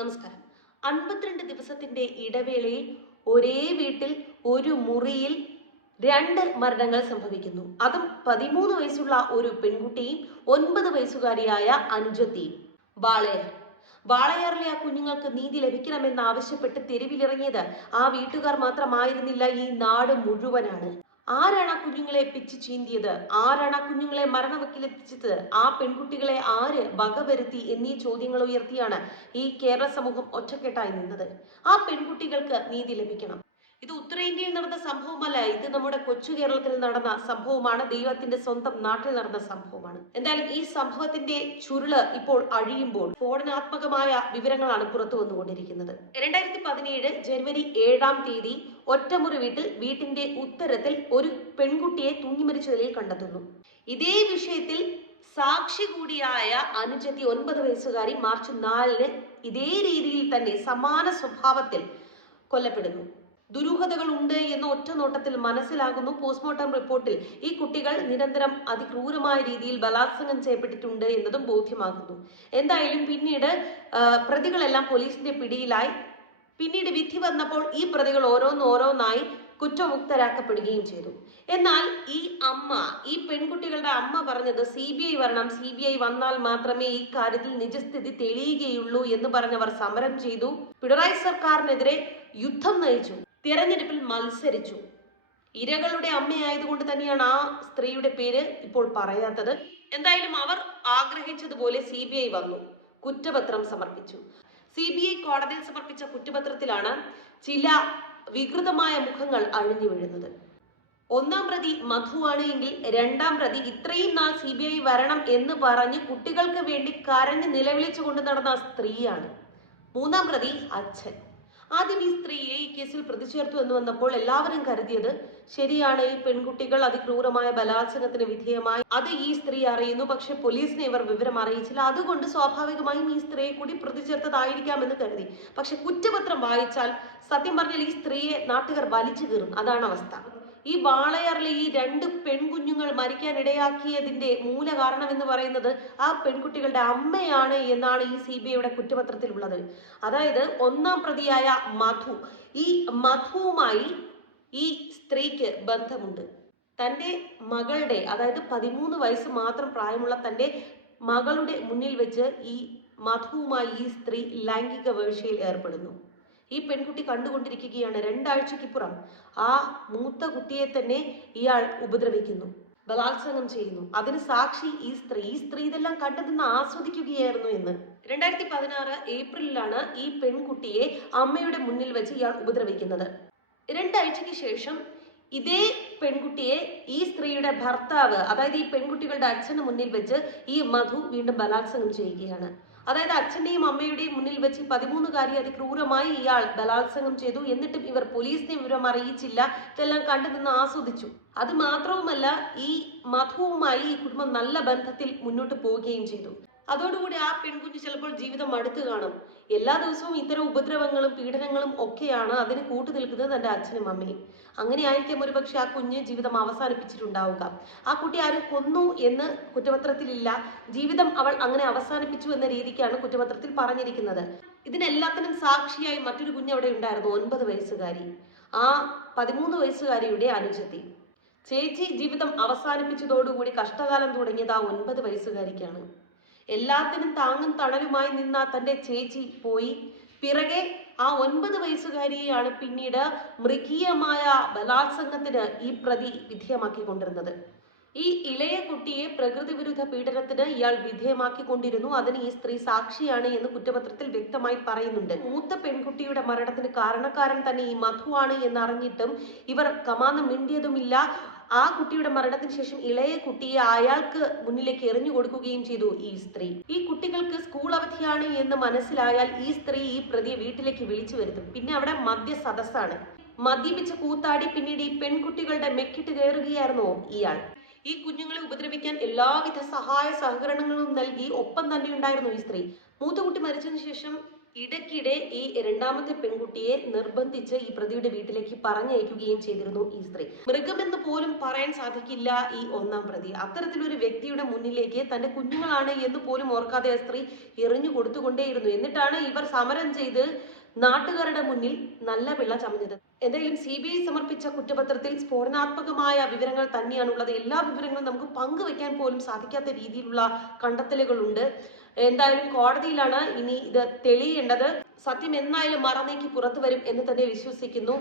നമസ്കാരം. അൻപത്തിരണ്ട് ദിവസത്തിന്റെ ഇടവേളയിൽ ഒരേ വീട്ടിൽ ഒരു മുറിയിൽ രണ്ട് മരണങ്ങൾ സംഭവിക്കുന്നു. അതും പതിമൂന്ന് വയസ്സുള്ള ഒരു പെൺകുട്ടിയും ഒൻപത് വയസ്സുകാരിയായ അനുജത്തിയും വാളയാർ. വാളയാറിലെ ആ കുഞ്ഞുങ്ങൾക്ക് നീതി ലഭിക്കണമെന്ന് ആവശ്യപ്പെട്ട് തെരുവിലിറങ്ങിയത് ആ വീട്ടുകാർ മാത്രമായിരുന്നില്ല ഈ നാട് മുഴുവനാണ്. ആരാണ് ആ കുഞ്ഞുങ്ങളെ പിച്ച് ചീന്തിയത്? ആരാണ് ആ കുഞ്ഞുങ്ങളെ മരണവക്കിലെത്തിച്ചത് ആ പെൺകുട്ടികളെ ആര് വകവരുത്തി എന്നീ ചോദ്യങ്ങൾ ഉയർത്തിയാണ് ഈ കേരള സമൂഹം ഒറ്റക്കെട്ടായി നിന്നത്. ആ പെൺകുട്ടികൾക്ക് നീതി ലഭിക്കണം. ഇത് ഉത്തരേന്ത്യയിൽ നടന്ന സംഭവമല്ല. ഇത് നമ്മുടെ കൊച്ചു കേരളത്തിൽ നടന്ന സംഭവമാണ്. ദൈവത്തിന്റെ സ്വന്തം നാട്ടിൽ നടന്ന സംഭവമാണ്. എന്തായാലും ഈ സംഭവത്തിന്റെ ചുരുൾ ഇപ്പോൾ അഴിയുമ്പോൾ സ്ഫോടനാത്മകമായ വിവരങ്ങളാണ് പുറത്തു വന്നുകൊണ്ടിരിക്കുന്നത്. രണ്ടായിരത്തി പതിനേഴ് ജനുവരി ഏഴാം തീയതി ഒറ്റമുറി വീട്ടിൽ വീട്ടിന്റെ ഉത്തരത്തിൽ ഒരു പെൺകുട്ടിയെ തൂങ്ങിമരിച്ച നിലയിൽ കണ്ടെത്തുന്നു. ഇതേ വിഷയത്തിൽ സാക്ഷി കൂടിയായ അനുജത്തി ഒൻപത് വയസ്സുകാരി മാർച്ച് നാലിന് ഇതേ രീതിയിൽ തന്നെ സമാന സ്വഭാവത്തിൽ കൊല്ലപ്പെടുന്നു. ദുരൂഹതകൾ ഉണ്ട് എന്ന ഒറ്റ നോട്ടത്തിൽ മനസ്സിലാകുന്നു പോസ്റ്റ്മോർട്ടം റിപ്പോർട്ടിൽ. ഈ കുട്ടികൾ നിരന്തരം അതിക്രൂരമായ രീതിയിൽ ബലാത്സംഗം ചെയ്യപ്പെട്ടിട്ടുണ്ട് എന്നതും ബോധ്യമാകുന്നു. എന്തായാലും പിന്നീട് പ്രതികളെല്ലാം പോലീസിന്റെ പിടിയിലായി. പിന്നീട് വിധി വന്നപ്പോൾ ഈ പ്രതികൾ ഓരോന്നോരോന്നായി കുറ്റമുക്തരാക്കപ്പെടുകയും ചെയ്തു. എന്നാൽ ഈ അമ്മ ഈ പെൺകുട്ടികളുടെ അമ്മ പറഞ്ഞത് സി ബി ഐ വരണം സി ബി ഐ വന്നാൽ മാത്രമേ ഈ കാര്യത്തിൽ നിജസ്ഥിതി തെളിയുകയുള്ളൂ എന്ന് പറഞ്ഞവർ സമരം ചെയ്തു. പിണറായി സർക്കാരിനെതിരെ യുദ്ധം നയിച്ചു. തിരഞ്ഞെടുപ്പിൽ മത്സരിച്ചു. ഇരകളുടെ അമ്മയായതുകൊണ്ട് തന്നെയാണ് ആ സ്ത്രീയുടെ പേര് ഇപ്പോൾ പറയാത്തത്. എന്തായാലും അവർ ആഗ്രഹിച്ചതുപോലെ സി ബി ഐ വന്നു. കുറ്റപത്രം സമർപ്പിച്ചു. സി ബി ഐ കോടതിയിൽ സമർപ്പിച്ച കുറ്റപത്രത്തിലാണ് ചില വികൃതമായ മുഖങ്ങൾ അഴിഞ്ഞു വീഴുന്നത്. ഒന്നാം പ്രതി മധുവാണ് എങ്കിൽ രണ്ടാം പ്രതി ഇത്രയും നാൾ സി ബി ഐ വരണം എന്ന് പറഞ്ഞ് കുട്ടികൾക്ക് വേണ്ടി കരഞ്ഞ് നിലവിളിച്ചു കൊണ്ട് നടന്ന സ്ത്രീയാണ്. മൂന്നാം പ്രതി അച്ഛൻ. ആദ്യം ഈ സ്ത്രീയെ ഈ കേസിൽ പ്രതിചേർത്തു എന്ന് വന്നപ്പോൾ എല്ലാവരും കരുതിയത് ശരിയാണ് ഈ പെൺകുട്ടികൾ അതിക്രൂരമായ ബലാത്സംഗത്തിന് വിധേയമായി. അത് ഈ സ്ത്രീ അറിയുന്നു പക്ഷെ പോലീസിനെ ഇവർ വിവരം അറിയിച്ചില്ല. അതുകൊണ്ട് സ്വാഭാവികമായും ഈ സ്ത്രീയെ കൂടി പ്രതിചേർത്തതായിരിക്കാം എന്ന് കരുതി. പക്ഷെ കുറ്റപത്രം വായിച്ചാൽ സത്യം പറഞ്ഞാൽ ഈ സ്ത്രീയെ നാട്ടുകാർ വലിച്ചു കീറും. അതാണ് അവസ്ഥ. ഈ വാളയാറിലെ ഈ രണ്ട് പെൺകുഞ്ഞുങ്ങൾ മരിക്കാൻ ഇടയാക്കിയതിന്റെ മൂല കാരണം എന്ന് പറയുന്നത് ആ പെൺകുട്ടികളുടെ അമ്മയാണ് എന്നാണ് ഈ സി ബി ഐയുടെ കുറ്റപത്രത്തിലുള്ളത്. അതായത് ഒന്നാം പ്രതിയായ മധു. ഈ മധുവുമായി ഈ സ്ത്രീക്ക് ബന്ധമുണ്ട്. തന്റെ മകളുടെ അതായത് പതിമൂന്ന് വയസ്സ് മാത്രം പ്രായമുള്ള തന്റെ മകളുടെ മുന്നിൽ വെച്ച് ഈ മധുവുമായി ഈ സ്ത്രീ ലൈംഗിക വേഴ്ചയിൽ ഏർപ്പെടുന്നു. ഈ പെൺകുട്ടി കണ്ടുകൊണ്ടിരിക്കുകയാണ് രണ്ടാഴ്ചയ്ക്കിപ്പുറം. ആ മൂത്ത കുട്ടിയെ തന്നെ ഇയാൾ ഉപദ്രവിക്കുന്നു ബലാത്സംഗം ചെയ്യുന്നു. അതിന് സാക്ഷി ഈ സ്ത്രീ. ഈ സ്ത്രീ ഇതെല്ലാം കണ്ടു നിന്ന് ആസ്വദിക്കുകയായിരുന്നു എന്ന്. രണ്ടായിരത്തി പതിനാറ് ഏപ്രിലിലാണ് ഈ പെൺകുട്ടിയെ അമ്മയുടെ മുന്നിൽ വെച്ച് ഇയാൾ ഉപദ്രവിക്കുന്നത്. രണ്ടാഴ്ചയ്ക്ക് ശേഷം ഇതേ പെൺകുട്ടിയെ ഈ സ്ത്രീയുടെ ഭർത്താവ് അതായത് ഈ പെൺകുട്ടികളുടെ അച്ഛന് മുന്നിൽ വെച്ച് ഈ മധു വീണ്ടും ബലാത്സംഗം ചെയ്യുകയാണ്. അതായത് അച്ഛന്റെയും അമ്മയുടെയും മുന്നിൽ വെച്ച് പതിമൂന്നുകാരി അതിക്രൂരമായി ഇയാൾ ബലാത്സംഗം ചെയ്തു. എന്നിട്ടും ഇവർ പോലീസിനെ വിവരം അറിയിച്ചില്ല. ഇതെല്ലാം കണ്ടു നിന്ന് ആസ്വദിച്ചു. അത് മാത്രവുമല്ല ഈ മധുവുമായി ഈ കുടുംബം നല്ല ബന്ധത്തിൽ മുന്നോട്ട് പോവുകയും ചെയ്തു. അതോടുകൂടി ആ പെൺകുഞ്ഞ് ചിലപ്പോൾ ജീവിതം അടുത്ത് കാണും. എല്ലാ ദിവസവും ഇത്തരം ഉപദ്രവങ്ങളും പീഡനങ്ങളും ഒക്കെയാണ് അതിന് കൂട്ടു നിൽക്കുന്നത് തന്റെ അച്ഛനും അമ്മയും. അങ്ങനെ ആയിരിക്കും ഒരുപക്ഷെ ആ കുഞ്ഞ് ജീവിതം അവസാനിപ്പിച്ചിട്ടുണ്ടാവുക. ആ കുട്ടി ആരും കൊന്നു എന്ന് കുറ്റപത്രത്തിലില്ല. ജീവിതം അവൾ അങ്ങനെ അവസാനിപ്പിച്ചു എന്ന രീതിക്കാണ് കുറ്റപത്രത്തിൽ പറഞ്ഞിരിക്കുന്നത്. ഇതിനെല്ലാത്തിനും സാക്ഷിയായി മറ്റൊരു കുഞ്ഞ് അവിടെ ഉണ്ടായിരുന്നു ഒൻപത് വയസ്സുകാരി. ആ പതിമൂന്ന് വയസ്സുകാരിയുടെ അനുജത്തി. ചേച്ചി ജീവിതം അവസാനിപ്പിച്ചതോടുകൂടി കഷ്ടകാലം തുടങ്ങിയത് ആ ഒൻപത് വയസ്സുകാരിക്കാണ്. എല്ലാത്തിനും താങ്ങും തണലുമായി നിന്ന തന്റെ ചേച്ചി പോയി. പിറകെ ആ ഒൻപത് വയസ്സുകാരിയെയാണ് പിന്നീട് മൃഗീയമായ ബലാത്സംഗത്തിന് ഈ പ്രതി വിധേയമാക്കിക്കൊണ്ടിരുന്നത്. ഈ ഇളയ കുട്ടിയെ പ്രകൃതി വിരുദ്ധ പീഡനത്തിന് ഇയാൾ വിധേയമാക്കിക്കൊണ്ടിരുന്നു. അതിന് ഈ സ്ത്രീ സാക്ഷിയാണ് എന്ന് കുറ്റപത്രത്തിൽ വ്യക്തമായി പറയുന്നുണ്ട്. മൂത്ത പെൺകുട്ടിയുടെ മരണത്തിന് കാരണക്കാരൻ തന്നെ ഈ മധുവാണ് എന്നറിഞ്ഞിട്ടും ഇവർ കമാന്ന് മിണ്ടിയതുമില്ല. ആ കുട്ടിയുടെ മരണത്തിന് ശേഷം ഇളയ കുട്ടിയെ അയാൾക്ക് മുന്നിലേക്ക് എറിഞ്ഞു കൊടുക്കുകയും ചെയ്തു ഈ സ്ത്രീ. ഈ കുട്ടികൾക്ക് സ്കൂൾ അവധിയാണ് എന്ന് മനസ്സിലായാൽ ഈ സ്ത്രീ ഈ പ്രതിയെ വീട്ടിലേക്ക് വിളിച്ചു വരുത്തും. പിന്നെ അവിടെ മദ്യ സദസ്സാണ്. മദ്യപിച്ച് കൂത്താടി പിന്നീട് ഈ പെൺകുട്ടികളുടെ മെക്കിട്ട് കയറുകയായിരുന്നു ഇയാൾ. ഈ കുഞ്ഞുങ്ങളെ ഉപദ്രവിക്കാൻ എല്ലാവിധ സഹായ സഹകരണങ്ങളും നൽകി ഒപ്പം തന്നെ ഉണ്ടായിരുന്നു ഈ സ്ത്രീ. മൂത്ത കുട്ടി മരിച്ചതിന് ശേഷം ഇടയ്ക്കിടെ ഈ രണ്ടാമത്തെ പെൺകുട്ടിയെ നിർബന്ധിച്ച് ഈ പ്രതിയുടെ വീട്ടിലേക്ക് പറഞ്ഞയക്കുകയും ചെയ്തിരുന്നു ഈ സ്ത്രീ. മൃഗമെന്ന് പോലും പറയാൻ സാധിക്കില്ല ഈ ഒന്നാം പ്രതി. അത്തരത്തിലൊരു വ്യക്തിയുടെ മുന്നിലേക്ക് തന്റെ കുഞ്ഞുങ്ങളാണ് എന്ന് പോലും ഓർക്കാതെ ആ സ്ത്രീ എറിഞ്ഞു കൊടുത്തുകൊണ്ടേയിരുന്നു. എന്നിട്ടാണ് ഇവർ സമരം ചെയ്ത് നാട്ടുകാരുടെ മുന്നിൽ നല്ല വിള ചമഞ്ഞത്. എന്തായാലും സി ബി ഐ സമർപ്പിച്ച കുറ്റപത്രത്തിൽ സ്ഫോടനാത്മകമായ വിവരങ്ങൾ തന്നെയാണുള്ളത്. എല്ലാ വിവരങ്ങളും നമുക്ക് പങ്കുവെക്കാൻ പോലും സാധിക്കാത്ത രീതിയിലുള്ള കണ്ടെത്തലുകളുണ്ട്. എന്തായാലും കോടതിയിലാണ് ഇനി ഇത് തെളിയേണ്ടത്. സത്യം എന്നായാലും മറന്നേക്ക് പുറത്തു വരും എന്ന് തന്നെ വിശ്വസിക്കുന്നു.